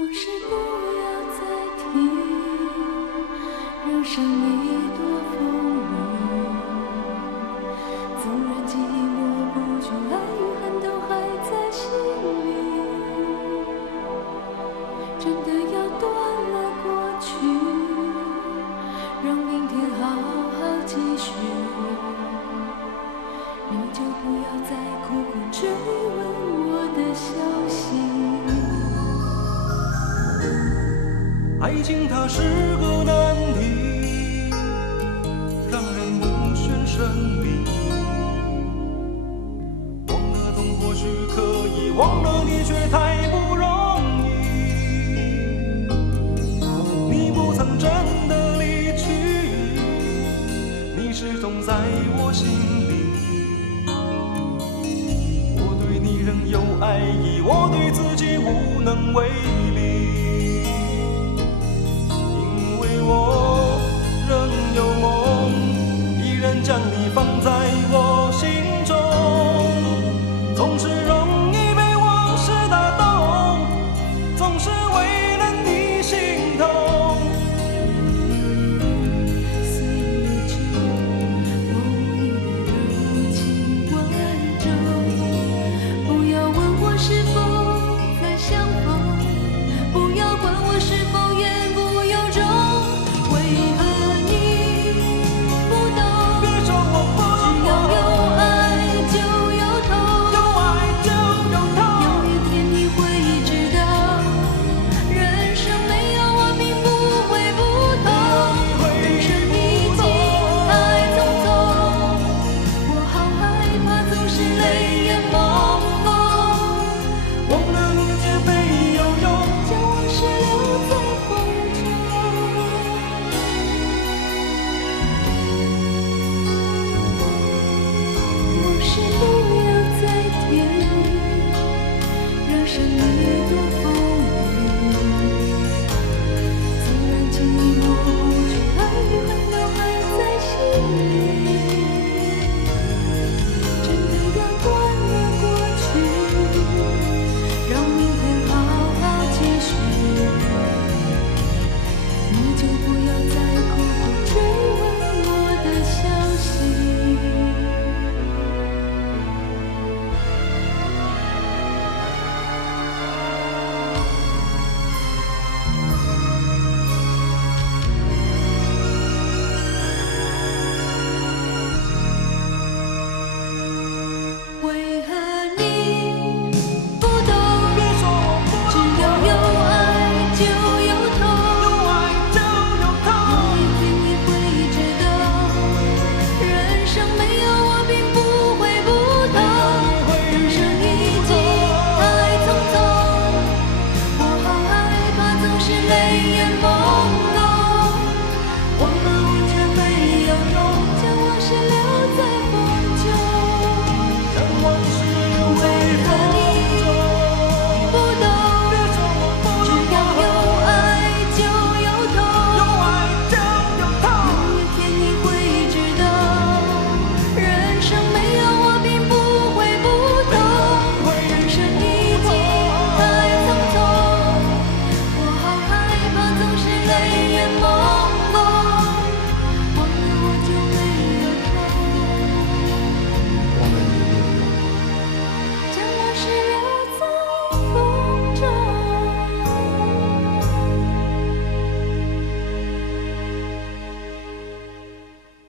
往事不要再提，人生已多风雨。纵然寂寞不去，爱与恨都还在心里。真的要断了过去，让明天好好继续。你就不要再苦苦追问我的消息。爱情它是个难题，让人目眩神迷。忘了痛或许可以，忘了你却太不容易。你不曾真的离去，你始终在我心里。我对你仍有爱意，我对自己无能为